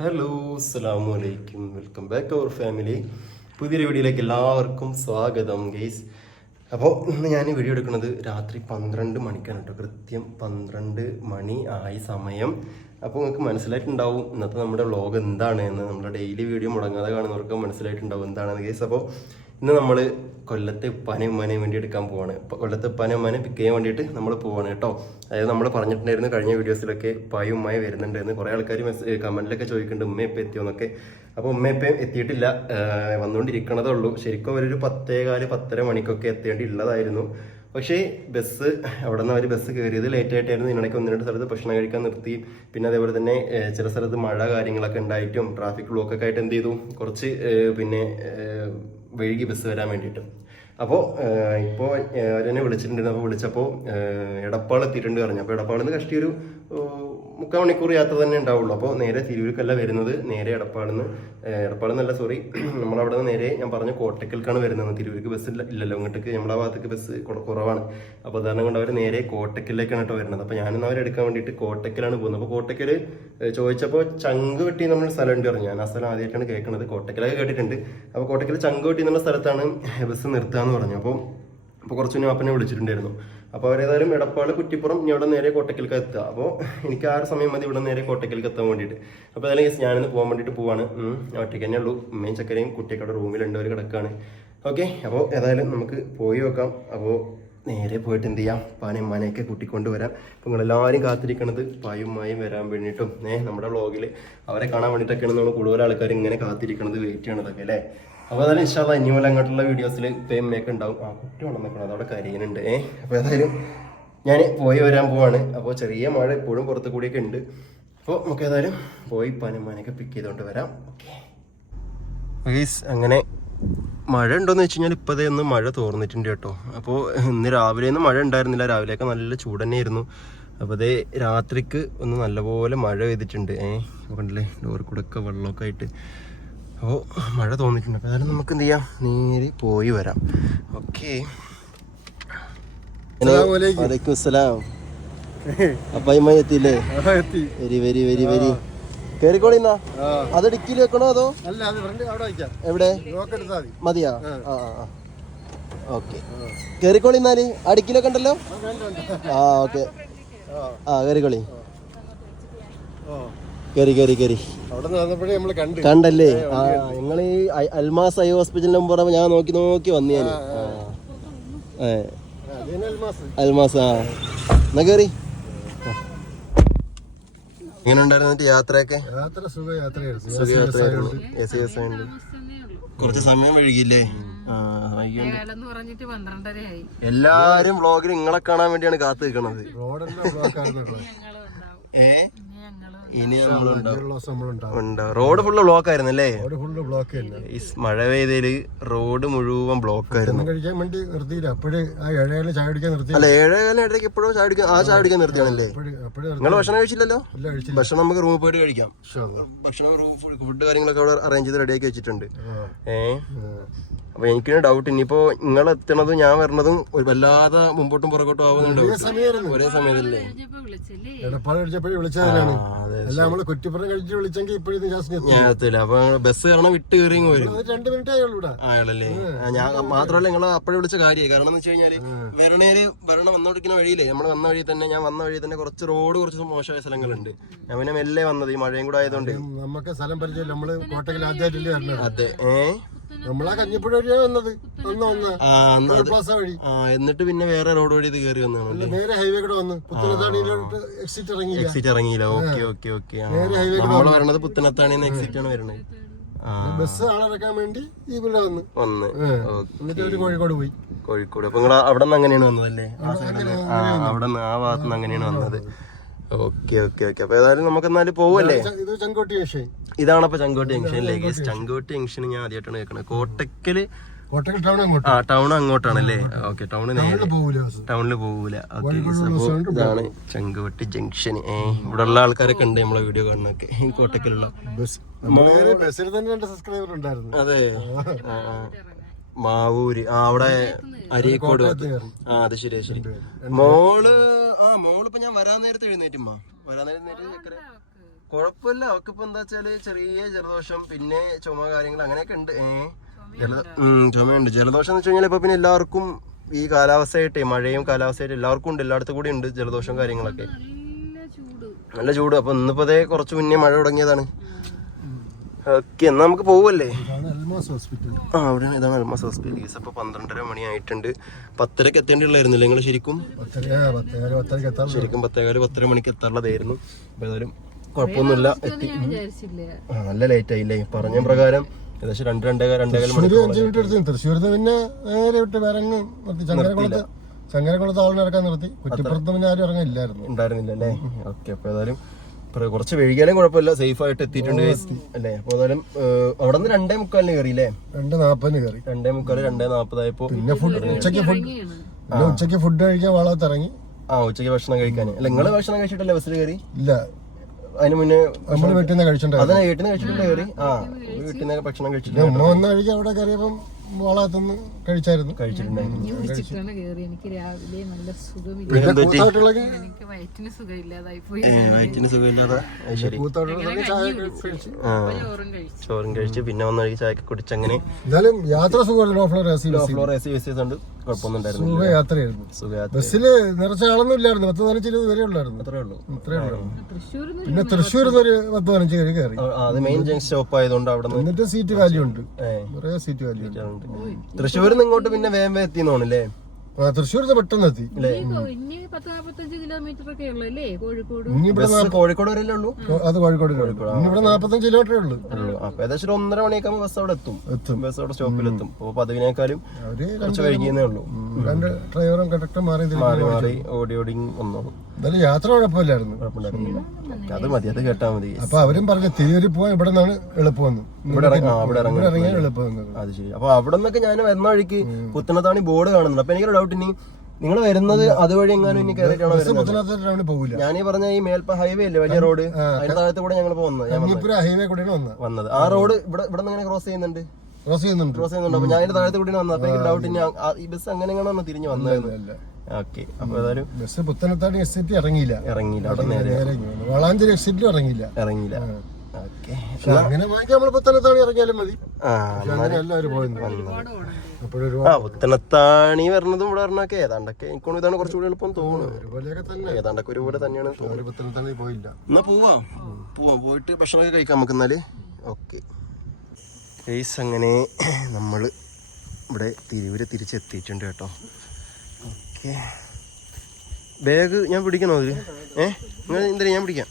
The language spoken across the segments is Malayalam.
ഹലോ അലൈക്കും വെൽക്കം ബാക്ക് അവർ ഫാമിലി പുതിയൊരു വീഡിയോയിലേക്ക് എല്ലാവർക്കും സ്വാഗതം ഗെയ്സ് അപ്പോൾ ഇന്ന് ഞാൻ വീഡിയോ എടുക്കുന്നത് രാത്രി പന്ത്രണ്ട് മണിക്കാണ് കേട്ടോ. കൃത്യം പന്ത്രണ്ട് മണി ആയി സമയം. അപ്പോൾ നിങ്ങൾക്ക് മനസ്സിലായിട്ടുണ്ടാവും ഇന്നത്തെ നമ്മുടെ വ്ളോഗ് എന്താണ് എന്ന് നമ്മുടെ ഡെയിലി വീഡിയോ മുടങ്ങാതെ കാണുന്നവർക്ക് മനസ്സിലായിട്ടുണ്ടാവും എന്താണെന്ന് ഗെയ്സ് അപ്പോൾ ഇന്ന് നമ്മൾ കൊല്ലത്തെ ഉപ്പാനേയും ഉമ്മാനേയും വേണ്ടി എടുക്കാൻ പോവാണ്. കൊല്ലത്തെ ഉപ്പാനേയും ഉമ്മാനെ പിക്ക് ചെയ്യാൻ വേണ്ടിയിട്ട് നമ്മൾ പോവാണ് കേട്ടോ. അതായത് നമ്മൾ പറഞ്ഞിട്ടുണ്ടായിരുന്നു കഴിഞ്ഞ വീഡിയോസിലൊക്കെ ഉപ്പായും ഉമ്മായി വരുന്നുണ്ടെന്ന്. കുറേ ആൾക്കാർ മെസ്സേജ് കമന്റിലൊക്കെ ചോദിക്കുന്നുണ്ട് ഉമ്മ ഇപ്പം എത്തിയോന്നൊക്കെ അപ്പോൾ ഉമ്മ ഇപ്പം എത്തിയിട്ടില്ല. വന്നുകൊണ്ടിരിക്കണതേ ഉള്ളൂ. ശരിക്കും അവരൊരു പത്തേകാൽ പത്തര മണിക്കൊക്കെ എത്തേണ്ടിയുള്ളതായിരുന്നു പക്ഷേ ബസ് അവിടെ നിന്ന് അവർ ബസ് കയറിയത് ലേറ്റ് ആയിട്ടായിരുന്നു. ഇതിനിടയ്ക്ക് ഒന്ന് രണ്ട് സ്ഥലത്ത് ഭക്ഷണം കഴിക്കാൻ നിർത്തി. പിന്നെ അതേപോലെ തന്നെ ചില സ്ഥലത്ത് മഴ കാര്യങ്ങളൊക്കെ ഉണ്ടായിട്ടും ട്രാഫിക് ബ്ലോക്കൊക്കെ ആയിട്ട് എന്ത് ചെയ്തു? കുറച്ച് പിന്നെ വൈകി ബസ് വരാൻ വേണ്ടിയിട്ട്. അപ്പോൾ ഇപ്പോൾ അവരെന്നെ വിളിച്ചിട്ടുണ്ടായിരുന്നു. അപ്പോൾ വിളിച്ചപ്പോൾ എടപ്പാൾ എത്തിയിട്ടുണ്ട് പറഞ്ഞു. അപ്പോൾ എടപ്പാളിൽ നിന്ന് കഷ്ടി ഒരു ഏഹ്, മുക്കാൽ മണിക്കൂർ യാത്ര തന്നെ ഉണ്ടാവുള്ളൂ. അപ്പോൾ നേരെ തിരൂർക്കല്ല വരുന്നത്. നേരെ എടപ്പാളിൽ നിന്നല്ല സോറി നമ്മളവിടെ നിന്ന് നേരെ ഞാൻ പറഞ്ഞ കോട്ടക്കൽക്കാണ് വരുന്നത്. തിരൂർക്ക് ബസ് ഇല്ല ഇല്ലല്ലോ. ഇങ്ങോട്ടേക്ക് ആ ഭാഗത്തേക്ക് ബസ് കുറ- കുറവാണ്. അപ്പോൾ അതാണ് കൊണ്ട് അവർ നേരെ കോട്ടക്കലിലേക്കാണ് കേട്ടോ വരുന്നത്. അപ്പോൾ ഞാനിന്ന് അവരെടുക്കാൻ വേണ്ടിയിട്ട് കോട്ടക്കലാണ് പോകുന്നത്. അപ്പോൾ കോട്ടക്കൽ ചോദിച്ചപ്പോൾ ചങ്ക് വെട്ടി നമ്മൾ സ്ഥലമുണ്ട് പറഞ്ഞു. ഞാൻ ആ സ്ഥലം ആദ്യമായിട്ടാണ് കേൾക്കുന്നത് കോട്ടക്കലൊക്കെ കേട്ടിട്ടുണ്ട്. അപ്പോൾ കോട്ടക്കൽ ചങ്ക് വെട്ടി എന്നുള്ള സ്ഥലത്താണ് ബസ് നിർത്തുക എന്ന് പറഞ്ഞു. അപ്പോൾ അപ്പോൾ കുറച്ച് മുന്നേ അപ്പനെ വിളിച്ചിട്ടുണ്ടായിരുന്നു. അപ്പോൾ അവരേതായാലും എടപ്പാൾ കുറ്റിപ്പുറം ഇനി അവിടെ നേരെ കോട്ടക്കൽക്ക് എത്തുക. അപ്പോൾ എനിക്ക് ആ സമയം മതി ഇവിടെ നേരെ കോട്ടക്കൽക്ക് എത്താൻ വേണ്ടിയിട്ട്. അപ്പോൾ ഏതായാലും ഞാനിന്ന് പോകാൻ വേണ്ടിയിട്ട് പോവാണ്. ഒറ്റയ്ക്ക് തന്നെ ഉള്ളൂ. ഉമ്മയും ചക്കരയും കുട്ടിയൊക്കെ അവിടെ റൂമിലുണ്ട് അവർ കിടക്കാണ്. ഓക്കെ അപ്പോൾ ഏതായാലും നമുക്ക് പോയി നോക്കാം. അപ്പോൾ നേരെ പോയിട്ട് എന്ത് ചെയ്യാം? പാനയും മാനയൊക്കെ കൂട്ടിക്കൊണ്ട് വരാം അപ്പോൾ നിങ്ങളെല്ലാവരും കാത്തിരിക്കണത് പായും മായും വരാൻ വേണ്ടിയിട്ടും. ഏ നമ്മുടെ വ്ളോഗിൽ അവരെ കാണാൻ വേണ്ടിയിട്ടൊക്കെയാണ് നമ്മൾ കൂടുതൽ ആൾക്കാർ ഇങ്ങനെ കാത്തിരിക്കണത് വെയിറ്റ് ചെയ്യണതൊക്കെ അല്ലേ? അപ്പോൾ ഏതായാലും ഇൻഷാല്ല ഇനി മുതൽ അങ്ങോട്ടുള്ള വീഡിയോസിൽ പേമ്മയൊക്കെ ഉണ്ടാവും. ആ കുട്ടി ഉണ്ടെന്നൊക്കെ അതവിടെ കരയുന്നുണ്ട്. ഏ അപ്പോൾ ഏതായാലും ഞാൻ പോയി വരാൻ പോവാണ്. അപ്പോൾ ചെറിയ മഴ ഇപ്പോഴും പുറത്തു കൂടിയൊക്കെ ഉണ്ട്. അപ്പോൾ നമുക്ക് ഏതായാലും പോയി പനമാനൊക്കെ പിക്ക് ചെയ്തുകൊണ്ട് വരാം. ഓക്കെ. അങ്ങനെ മഴ ഉണ്ടോയെന്ന് വെച്ച് കഴിഞ്ഞാൽ ഇപ്പോഴേ ഒന്ന് മഴ തോർന്നിട്ടുണ്ട് കേട്ടോ. അപ്പോൾ ഇന്ന് രാവിലെ ഒന്നും മഴ ഉണ്ടായിരുന്നില്ല. രാവിലെയൊക്കെ നല്ല ചൂട് തന്നെയായിരുന്നു. അപ്പോൾ അതേ രാത്രിക്ക് ഒന്ന് നല്ലപോലെ മഴ പെയ്തിട്ടുണ്ട്. ഏഹ് കണ്ടില്ലേ ഡോറിൽ കൂടെ ഒക്കെ വെള്ളമൊക്കെ ആയിട്ട്. അപ്പോൾ മഴ തോന്നിയിട്ടുണ്ട്. അപ്പോൾ അതായത് നമുക്ക് എന്ത് ചെയ്യാം? നേരെ പോയി വരാം. ഓക്കെ. വലൈക്കും അസ്സലാം. അപ്പായിമ്മ എത്തിയില്ലേ? Very very very very. അത് ഡിക്കിയിൽ വെക്കണോ അതോ? എവിടെ? മതിയാ? ആ. ഓക്കെ. ഉണ്ടല്ലോ ആ. ഓക്കെ. ആ, കയറിക്കോളി ഓ. കയറി കയറി കയറി അവിടെ നിന്ന് വന്നപ്പോഴേ നമ്മൾ കണ്ടല്ലേ? ആ നിങ്ങൾ ഈ അൽമാസ് ഐ ഹോസ്പിറ്റലിന് മുമ്പ് ഞാൻ നോക്കി നോക്കി വന്നു ഞാൻ അൽമാസ്. അൽമാസ് ആ. എന്നാ കയറി എങ്ങനെ ഉണ്ടായിരുന്നു യാത്രയൊക്കെ? കുറച്ച് സമയം പന്ത്രണ്ടരയായി. എല്ലാരും വ്ളോഗിൽ നിങ്ങളെ കാണാൻ വേണ്ടിയാണ് കാത്തു നിൽക്കണത് റോഡെല്ലാം ഇനി നമ്മളുണ്ടാവും റോഡ് ഫുള്ള് ബ്ലോക്ക് ആയിരുന്നു അല്ലേ മഴ പെയ്തേൽ റോഡ് മുഴുവൻ ബ്ലോക്ക് ആയിരുന്നു കഴിക്കാൻ വേണ്ടി നിർത്തിയില്ല. അപ്പോഴേ ആ ഏഴേലും ചായ കുടിക്കാൻ നിർത്തി അല്ല ഏഴേകാലം ഇടയ്ക്ക് എപ്പോഴും ചാടിക്കാൻ ആ ചാടിക്കാൻ നിർത്തിയാണല്ലേ? നിങ്ങൾ അപ്പോഴേ നിങ്ങൾ ഭക്ഷണം കഴിച്ചില്ലല്ലോ? ഭക്ഷണം നമുക്ക് റൂമിൽ പോയിട്ട് കഴിക്കാം. ഭക്ഷണം റൂം ഫുഡ് കാര്യങ്ങളൊക്കെ അവിടെ അറേഞ്ച് ചെയ്ത് റെഡിയാക്കി വെച്ചിട്ടുണ്ട്. ആ, ഏ? ആ. അപ്പൊ എനിക്കൊരു ഡൗട്ട് ഇനിയിപ്പോ നിങ്ങൾ എത്തണതും ഞാൻ വരണതും ഒരു വല്ലാതെ മുമ്പോട്ടും പുറകോട്ടും ആവുന്നുണ്ട് ഒരേ സമയത്തല്ലേ കഴിഞ്ഞപ്പോ വിളിച്ചില്ലേ അല്ല നമ്മൾ കുറ്റിപ്പുറം കഴിച്ച് വിളിച്ചെങ്കിൽ ഇപ്പോഴും ഞാൻ എത്തില്ല അപ്പൊ ബസ് കാരണം വിട്ട് കയറി ഇങ്ങ് വരും. രണ്ട് മിനിറ്റ് ആയുള്ളൂ ഇവിടെ ഞാൻ മാത്രമല്ല നിങ്ങൾ അപ്പോഴേ വിളിച്ച കാര്യമായി. കാരണം എന്ന് വെച്ച് കഴിഞ്ഞാൽ വരണേര് വരണം വന്നുകൊടുക്കുന്ന വഴിയില്ലേ? നമ്മൾ വന്ന വഴി തന്നെ ഞാൻ വന്ന വഴി തന്നെ കുറച്ച് റോഡ് കുറച്ച് മോശമായ സ്ഥലങ്ങളുണ്ട്. ഞാൻ പിന്നെ മെല്ലെ വന്നത് ഈ മഴയും കൂടെ ആയതുകൊണ്ട്. നമുക്ക് സ്ഥലം പരിചയം നമ്മൾ കോട്ടക്കൽ ആദ്യമായിട്ടില്ലേ അതെ ഏ? നമ്മളാ കഞ്ഞിപ്പുഴ വഴിയാ വന്നത് ഒന്ന് ഒന്ന് പ്ലാസ വഴി. എന്നിട്ട് പിന്നെ വേറെ റോഡ് വഴി ഇത് കയറി വന്നു നേരെ ഹൈവേ കൂടെ വന്ന്. പുത്തനത്താണിയിലോട്ട് എക്സിറ്റ് ഇറങ്ങിയില്ല. എക്സിറ്റ് ഇറങ്ങിയില്ല. ഓക്കെ ഓക്കെ ഓക്കെ നമ്മൾ വരണത് പുത്തനത്താണിന്ന് എക്സിറ്റ് ആണ് വരണത്. ബസ് ആളിറക്കാൻ വേണ്ടി ഇവിടെ വന്ന്. വന്ന്. എന്നിട്ട് അവർ കോഴിക്കോട് പോയി. കോഴിക്കോട്. അപ്പൊ നിങ്ങൾ അവിടെ നിന്ന് അങ്ങനെയാണ് വന്നതല്ലേ? അവിടെ നിന്ന്. ആ ഭാഗത്ത് നിന്ന് അങ്ങനെയാണ് വന്നത്. ഓക്കെ ഓക്കെ ഓക്കെ അപ്പൊ ഏതായാലും നമുക്ക് എന്നാലും പോവല്ലേ? ഇത് ചെങ്കോട്ടി വിഷയം ഇതാണ് അപ്പൊ ചങ്കോട്ട് ജംഗ്ഷനിലേക്ക് ചങ്കോട്ട് ജംഗ്ഷൻ ഞാൻ ആദ്യമായിട്ടാണ് കേൾക്കണത്. കോട്ടക്കൽ ആ ടൗൺ അങ്ങോട്ടാണല്ലേ? ഓക്കെ ടൗണ് ടൗണിൽ പോകൂല ഓക്കെ ഇതാണ് ചങ്കുവട്ടി ജംഗ്ഷൻ ഏ ഇവിടെ ഉള്ള ആൾക്കാരൊക്കെ ഉണ്ട് നമ്മളെ വീഡിയോ കാണുന്നൊക്കെ കോട്ടക്കലുള്ള. അതെ. മാവൂര്. ആ അവിടെ അരിയക്കോട് ആ അത് ശരി ശരി. മോൾ ആ മോൾ ഇപ്പൊ ഞാൻ വരാൻ നേരത്തെ എഴുന്നേറ്റുമ്മ വരാൻ നേരത്തെ എഴുന്നേറ്റ് കുഴപ്പമില്ല. അവക്കിപ്പോ എന്താ വെച്ചാൽ ചെറിയ ജലദോഷം പിന്നെ ചുമ കാര്യങ്ങൾ അങ്ങനെയൊക്കെ ഉണ്ട്. ചുമയുണ്ട്. ജലദോഷം എന്ന് വെച്ച് കഴിഞ്ഞാൽ ഇപ്പൊ പിന്നെ എല്ലാവർക്കും ഈ കാലാവസ്ഥയായിട്ട് മഴയും കാലാവസ്ഥയായിട്ട് എല്ലാവർക്കും ഉണ്ട്. എല്ലായിടത്തും കൂടി ഉണ്ട് ജലദോഷം കാര്യങ്ങളൊക്കെ. നല്ല ചൂട്. നല്ല ചൂട്. അപ്പൊ ഇന്നിപ്പോ അതേ കുറച്ച് മുന്നേ മഴ തുടങ്ങിയതാണ്. ഓക്കെ എന്നാ നമുക്ക് പോവല്ലേ? ആ അവിടെയാണ് ഇതാണ് അൽമാസ് ഹോസ്പിറ്റൽ. കേസ് അപ്പൊ പന്ത്രണ്ടര മണി ആയിട്ടുണ്ട് പത്തരക്ക് എത്തേണ്ടിയുള്ളായിരുന്നില്ല നിങ്ങൾ ശരിക്കും? ശരിക്കും പത്തേകാൽ പത്തര മണിക്ക് എത്താറുള്ളതായിരുന്നു അപ്പൊ ഏതായാലും കുഴപ്പമൊന്നുമില്ല. എത്തി. നല്ല ലേറ്റ് ആയില്ലേ പറഞ്ഞ പ്രകാരം ഏകദേശം രണ്ട് രണ്ടേകാൽ രണ്ടേകാൽ മണിക്കൂർ അഞ്ച് മിനിറ്റ് എടുത്തു തൃശ്ശൂരിന്ന് പിന്നെ നേരെ വിട്ട് വേറങ്ങ് നിർത്തി. ചങ്ങരകുളത്ത് ചങ്ങരകുളത്ത് ആളിനെ ഇറക്കാൻ നിർത്തി. കുറ്റിപ്പുറത്ത് പിന്നെ ആരും ഇറങ്ങില്ലായിരുന്നു ഉണ്ടായിരുന്നില്ല അല്ലേ? ഓക്കെ അപ്പൊ ഏതായാലും കുറച്ച് വൈകിയാലും കുഴപ്പമില്ല. സേഫ് ആയിട്ട് എത്തിയിട്ടുണ്ട്. അല്ലേ? അപ്പൊ ഏതായാലും അവിടെ നിന്ന് രണ്ടേ മുക്കാലിന് കയറി അല്ലേ രണ്ട് നാപ്പതിന് കയറി രണ്ടേ മുക്കാൽ രണ്ടേ നാപ്പതായപ്പോ. പിന്നെ ഫുഡ് ഉച്ചയ്ക്ക് ഫുഡ് ഉച്ചയ്ക്ക് ഫുഡ് കഴിക്കാൻ വളത്ത് ഇറങ്ങി. ആ ഉച്ചയ്ക്ക് ഭക്ഷണം കഴിക്കാൻ. അല്ല നിങ്ങൾ ഭക്ഷണം കഴിച്ചിട്ടല്ലേ ബസ്സിൽ കയറി ഇല്ല. അതിന് മുന്നേ നമ്മൾ വീട്ടിൽ നിന്ന് കഴിച്ചിട്ടുണ്ടായിരുന്നു. അതെ വീട്ടിൽ നിന്ന് കഴിച്ചിട്ടുണ്ടായിരുന്നു കയറി ആ വീട്ടിൽ നിന്ന് ഭക്ഷണം കഴിച്ചിട്ടുണ്ട് ഉമ്മ വന്ന കഴിക്കാൻ അവിടെ കയറിയപ്പം വളത്തുനിന്ന് കഴിച്ചായിരുന്നു. കഴിച്ചിട്ടുണ്ടായിരുന്നു. എനിക്ക് രാവിലെ നല്ല സുഖമില്ല. എനിക്ക് വയറ്റിന് സുഖമില്ലാതായി പോയി. വയറ്റിന് സുഖമില്ലാതെ ചോറും കഴിച്ചു. പിന്നെ വന്ന വഴിക്ക് ചായക്ക് കുടിച്ചങ്ങനെ. എന്നാലും യാത്ര സുഖമായിരുന്നു ബസ്സിൽ നിറച്ച ആളൊന്നും ഇല്ലായിരുന്നു. പത്ത് പതിനഞ്ച് ഇരുപത് വരെ ഉള്ളായിരുന്നു. അത്രേ ഉള്ളൂ. ഇത്രേ ഉള്ളൂ. പിന്നെ തൃശ്ശൂർ ഒരു പത്ത് പതിനഞ്ച് പേര് കയറി ആ, അത് മെയിൻ ജംഗ്ഷൻ സ്റ്റോപ്പ് ആയതുകൊണ്ട് അവിടെ നിന്ന് എന്നിട്ട് സീറ്റ് വാല്യൂ ഉണ്ട്. സീറ്റ് വാല്യൂ ഉണ്ട്. തൃശ്ശൂരിൽ നിന്ന് ഇങ്ങോട്ട് പിന്നെ വേഗം വേഗം എത്തിന്നോണല്ലേ തോന്നില്ലേ തൃശ്ശൂർ പെട്ടെന്ന് എത്തി കോഴിക്കോട്? വരെ വരെയല്ലേ ഉള്ളൂ? അത് കോഴിക്കോട് ഇവിടെ നാപ്പത്തഞ്ച് കിലോമീറ്ററേ ഉള്ളൂ. ഉള്ളൂ അപ്പൊ ഏകദേശം ഒരു ഒന്നര മണിയൊക്കെ ബസ് അവിടെ എത്തും. എത്തും. ബസ് അവിടെ സ്റ്റോപ്പിലെത്തും. അപ്പൊ പതിവിനേക്കാളും കുറച്ച് വൈകിയെന്നേ ഉള്ളൂ. രണ്ട് ഡ്രൈവറും കണ്ടക്ടറും മാറി മാറി മാറി ഓടി ഓടി വന്നു. എന്തായാലും യാത്ര കുഴപ്പമില്ലായിരുന്നു. അത് മതി അത് കേട്ടാ മതി. അപ്പൊ അവരും പറഞ്ഞു തിരിയൂര് പോവാൻ ഇവിടെ നിന്നാണ് എളുപ്പമെന്ന്. ഇവിടെ ഇവിടെ ഇറങ്ങി. എളുപ്പമെന്ന്. അത് ശരി. അപ്പൊ അവിടെ നിന്നൊക്കെ ഞാൻ വരുന്ന വഴിക്ക് പുത്തനത്താണി ബോർഡ് കാണുന്നുണ്ട്. അപ്പൊ എനിക്കൊരു ഡൗട്ട് ഇനി നിങ്ങൾ വരുന്നത് അതുവഴി എങ്ങാനും ഇനി കയറിയിട്ടാണോ പോകില്ല ഞാൻ ഈ പറഞ്ഞ ഈ മേൽപ്പ ഹൈവേ അല്ലേ? വലിയ റോഡ് അതിന്റെ താഴത്ത് കൂടെ ഞങ്ങൾ പോകുന്നത്. ഹൈവേ കൂടെയാണ് വന്നത്. വന്നത്. ആ റോഡ് ഇവിടെ ഇവിടെ നിന്ന് ഇങ്ങനെ ക്രോസ് ചെയ്യുന്നുണ്ട്? ക്രോസ് ചെയ്യുന്നുണ്ട്. ക്രോസ് ചെയ്യുന്നുണ്ട്. അപ്പൊ ഞാൻ അതിന്റെ താഴത്തെ കൂടി വന്നത് അപ്പൊ എനിക്ക് ഡൗട്ട് ഇനി ആ- ഈ ബസ് അങ്ങനെ എങ്ങനെയാണോ തിരിഞ്ഞു വന്നത് അല്ല ഓക്കെ അപ്പൊ ഏതായാലും ബസ് പുത്തനത്താണി എക്സിറ്റ് ഇറങ്ങിയില്ല. ഇറങ്ങിയില്ല. അവിടെ നേരെ നേരെ ഇങ്ങ് വന്നു. വളാഞ്ചേരി എക്സിറ്റിലും ഇറങ്ങിയില്ല. ഇറങ്ങിയില്ല. ഓക്കെ പക്ഷെ അങ്ങനെ നമ്മൾ ഇറങ്ങിയാലും മതി. ആ പക്ഷെ അങ്ങനെ എല്ലാവരും പോയിരുന്നു ഒരുപാട് ഓടണ്ടേ അപ്പോഴൊരു ആ പുത്തനത്താണി വരണതും ഇവിടെ വരണൊക്കെ ഏതാണ്ടൊക്കെ എനിക്കൊന്നും ഇതാണ് കുറച്ചുകൂടി എളുപ്പം തോന്നുന്നു ഒരുപോലെയൊക്കെ തന്നെ. ഏതാണ്ടൊക്കെ ഒരുപോലെ തന്നെയാണ് തോന്നുന്നത്. പോയില്ല. എന്നാ പോവാ. പോവാ. പോയിട്ട് ഭക്ഷണമൊക്കെ കഴിക്കാം നമുക്ക് എന്നാൽ. ഓക്കെ ഗൈസ് അങ്ങനെ നമ്മൾ ഇവിടെ തിരുവരെ തിരിച്ചെത്തിയിട്ടുണ്ട് കേട്ടോ. ഓക്കെ ബാഗ് ഞാൻ പിടിക്കണോ അതിൽ ഏ? നിങ്ങൾ എന്തായാലും ഞാൻ പിടിക്കാം?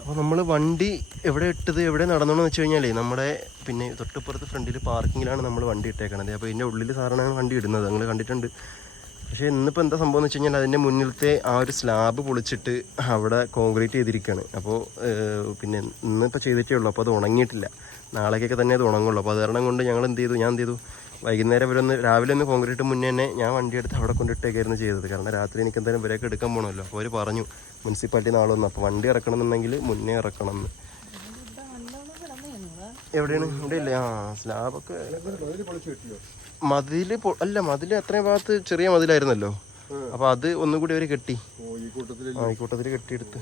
അപ്പോൾ നമ്മൾ വണ്ടി എവിടെ ഇട്ടത് എവിടെ നടന്നോന്ന് വെച്ച് കഴിഞ്ഞാലേ നമ്മുടെ പിന്നെ തൊട്ടിപ്പുറത്ത് ഫ്രണ്ടിൽ പാർക്കിങ്ങിലാണ് നമ്മൾ വണ്ടി ഇട്ടേക്കണത്. അപ്പോൾ ഇതിന്റെ ഉള്ളിൽ സാറാണ് വണ്ടി ഇടുന്നത്. നിങ്ങൾ കണ്ടിട്ടുണ്ട്. പക്ഷേ ഇന്നിപ്പോൾ എന്താ സംഭവം എന്ന് വെച്ച് കഴിഞ്ഞാൽ അതിന്റെ മുന്നിലത്തെ ആ ഒരു സ്ലാബ് പൊളിച്ചിട്ട് അവിടെ കോൺക്രീറ്റ് ചെയ്തിരിക്കുകയാണ് അപ്പോൾ പിന്നെ ഇന്നിപ്പോൾ ചെയ്തിട്ടേ ഉള്ളൂ. അപ്പോൾ അത് ഉണങ്ങിയിട്ടില്ല. നാളേക്കൊക്കെ തന്നെ അത് ഉണങ്ങുള്ളൂ. അപ്പോൾ അത് കാരണം കൊണ്ട് ഞങ്ങൾ എന്ത് ചെയ്തു? ഞാൻ എന്ത് ചെയ്തു? വൈകുന്നേരം വരെ ഒന്ന് രാവിലെ ഒന്ന് കോൺക്രീറ്റ് മുന്നേ തന്നെ ഞാൻ വണ്ടി എടുത്ത് അവിടെ കൊണ്ടിട്ടേക്കായിരുന്നു ചെയ്തത്. കാരണം രാത്രി എനിക്ക് എന്തായാലും ഇവരെയൊക്കെ എടുക്കാൻ പോകണമല്ലോ അപ്പോൾ അവർ പറഞ്ഞു മുനിസിപ്പാലിറ്റി നാളെ അപ്പോൾ വണ്ടി ഇറക്കണം എന്നുണ്ടെങ്കിൽ മുന്നേ ഇറക്കണം എന്ന് എവിടെയാണ്? ഇവിടെ ഇല്ലേ ആ സ്ലാബൊക്കെ മതിൽ അല്ല മതിൽ അത്രയും ഭാഗത്ത് ചെറിയ മതിലായിരുന്നല്ലോ. അപ്പൊ അത് ഒന്നും കൂടി അവർ കെട്ടി. കൂട്ടത്തിൽ ആ ഈ കെട്ടിയെടുത്ത്.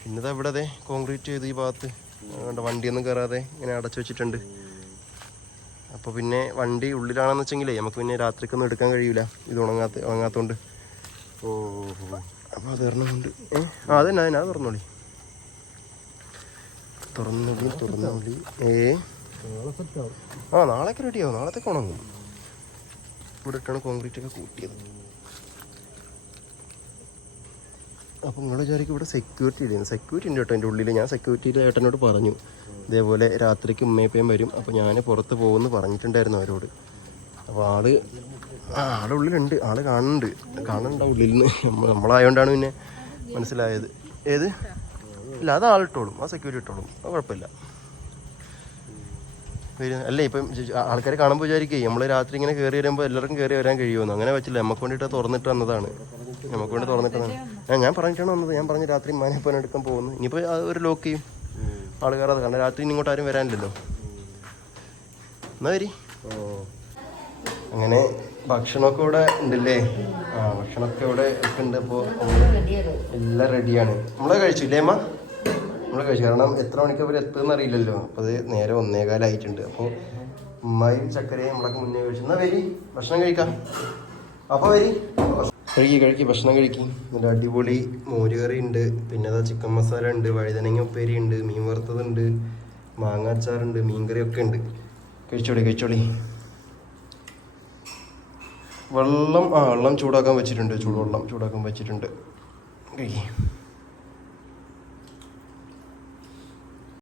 പിന്നെതാ ഇവിടെ അതെ കോൺക്രീറ്റ് ചെയ്ത് ഈ ഭാഗത്ത് അതുകൊണ്ട് വണ്ടിയൊന്നും കയറാതെ ഇങ്ങനെ അടച്ചു വെച്ചിട്ടുണ്ട്. അപ്പോൾ പിന്നെ വണ്ടി ഉള്ളിലാണെന്ന് വെച്ചെങ്കിലേ നമുക്ക് പിന്നെ രാത്രിക്കൊന്നും എടുക്കാൻ കഴിയൂല. ഇത് ഉണങ്ങാത്ത ഉണങ്ങാത്തോണ്ട്. ഓ അപ്പോൾ അത് കൊണ്ട് ഏ ആ അതന്നെ അതന്നെ അത് തുറന്നോളി. തുറന്നോളി തുറന്നുള്ളി ഏ? ആ നാളേക്ക് റെഡിയാവും നാളത്തേക്ക് ഉണങ്ങും. ഇവിടെ ഇട്ടാണ് കോൺക്രീറ്റ് ഒക്കെ കൂട്ടിയത്. അപ്പം നിങ്ങൾ വിചാരിക്കും ഇവിടെ സെക്യൂരിറ്റി ഇടുന്നു സെക്യൂരിറ്റി ഉണ്ട് കേട്ടോ എന്റെ ഉള്ളിൽ ഞാൻ സെക്യൂരിറ്റിയിൽ ഏട്ടനോട് പറഞ്ഞു. ഇതേപോലെ രാത്രിക്ക് ഉമ്മയപ്പയും വരും. അപ്പോൾ ഞാൻ പുറത്ത് പോകുമെന്ന് പറഞ്ഞിട്ടുണ്ടായിരുന്നു അവരോട്. അപ്പോൾ ആൾ ആളെ ഉള്ളിലുണ്ട്. ആൾ കാണുന്നുണ്ട്. കാണുന്നുണ്ട് ഉള്ളിൽ നിന്ന്. നമ്മളായതുകൊണ്ടാണ് പിന്നെ മനസ്സിലായത്. ഏത്? ഇല്ല അത് ആളിട്ടോളും ആ സെക്യൂരിറ്റി ഇട്ടോളും. അത് കുഴപ്പമില്ല. അല്ല ഇപ്പം ആൾക്കാർ കാണുമ്പോൾ വിചാരിക്കേ നമ്മൾ രാത്രി ഇങ്ങനെ കയറി വരുമ്പോൾ എല്ലാവർക്കും കയറി വരാൻ കഴിയുമെന്ന്. അങ്ങനെ വെച്ചില്ല നമുക്ക് വേണ്ടിയിട്ട് തുറന്നിട്ട് വന്നതാണ്. നമുക്ക് വേണ്ടി തുറന്നിട്ട് ഞാൻ പറഞ്ഞിട്ടാണ് വന്നത്. ഞാൻ പറഞ്ഞു രാത്രി മാനപ്പൻ എടുക്കാൻ പോകുന്നു. ഇനിയിപ്പോൾ അത് ഒരു ലോക്ക് ചെയ്യും. ആൾ കയറാതെ കാരണം രാത്രി ഇങ്ങോട്ട് ആരും വരാനില്ലല്ലോ. എന്നാ വരി. അങ്ങനെ ഭക്ഷണമൊക്കെ ഇവിടെ ഉണ്ടല്ലേ? ആ ഭക്ഷണമൊക്കെ ഇവിടെ ഒക്കെ ഉണ്ട്. അപ്പോൾ എല്ലാം റെഡിയാണ് നമ്മളെ കഴിച്ചില്ലേ അമ്മ? നമ്മൾ കഴിച്ചു. കാരണം എത്ര മണിക്ക് അവർ എത്തുമെന്ന് അറിയില്ലല്ലോ. അപ്പോൾ അത് നേരെ ഒന്നേകാലായിട്ടുണ്ട് അപ്പോൾ ഉമ്മയും ചക്കരയും നമ്മളൊക്കെ മുന്നേ കഴിച്ചു. എന്നാ വരി ഭക്ഷണം കഴിക്കാം. അപ്പോൾ വരി. കഴുകി കഴുകി ഭക്ഷണം കഴിക്കി. നല്ല അടിപൊളി മോരുകറി ഉണ്ട്. പിന്നെ അതാ ചിക്കൻ മസാല ഉണ്ട് വഴുതനങ്ങ ഉപ്പേരി ഉണ്ട് മീൻ വറുത്തതുണ്ട് മാങ്ങ അച്ചാറുണ്ട് മീൻകറി ഒക്കെ ഉണ്ട്. കഴിച്ചോളി കഴിച്ചോളി. വെള്ളം ആ വെള്ളം ചൂടാക്കാൻ വെച്ചിട്ടുണ്ട്. ചൂടുവെള്ളം ചൂടാക്കാൻ വെച്ചിട്ടുണ്ട്. കഴിക്കി